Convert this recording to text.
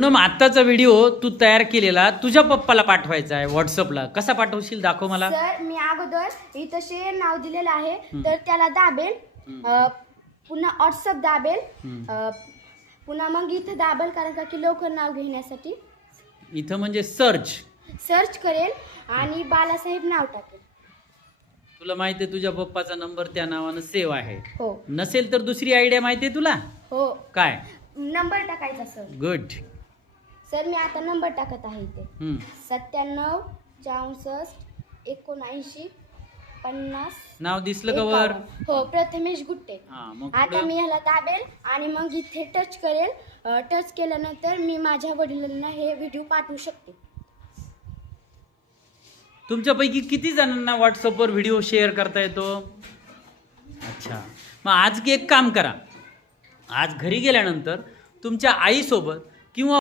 पूनम, आत्ताचा व्हिडिओ तू तयार केलेला तुझ्या पप्पाला पाठवायचा आहे व्हॉट्सअपला. कसा पाठवशील, दाखव मला. सर मी अगोदर इथं शेअर नाव दिलेलं आहे तर त्याला दाबेल, पुन्हा व्हॉट्सअप दाबेल, पुन्हा मग इथं दाबेल कारण का की लवकर नाव घेण्यासाठी इथं म्हणजे सर्च करेल आणि बालासाहेब नाव टाकेल. तुला माहिती आहे तुझ्या पप्पाचा नंबर त्या नावानं सेव्ह आहे. हो नसेल तर दुसरी आयडिया माहिती आहे तुला? हो काय? नंबर टाकायचा सर. गुड. सर मी आता नंबर टाकत आहे इथे 97 64 79 50. नाव दिसलं का वर? हो, प्रथमेश गुट्टे. मग आता मी ह्याला दाबेल आणि मग इथे टच करेल. टच केल्यानंतर मी माझ्या वडिलांना हे व्हिडिओ पाठवू शकते. तुमच्यापैकी किती जणांना व्हॉट्सअपवर व्हिडिओ शेअर करता येतो? अच्छा, मग आज एक काम करा. आज घरी गेल्यानंतर तुमच्या आईसोबत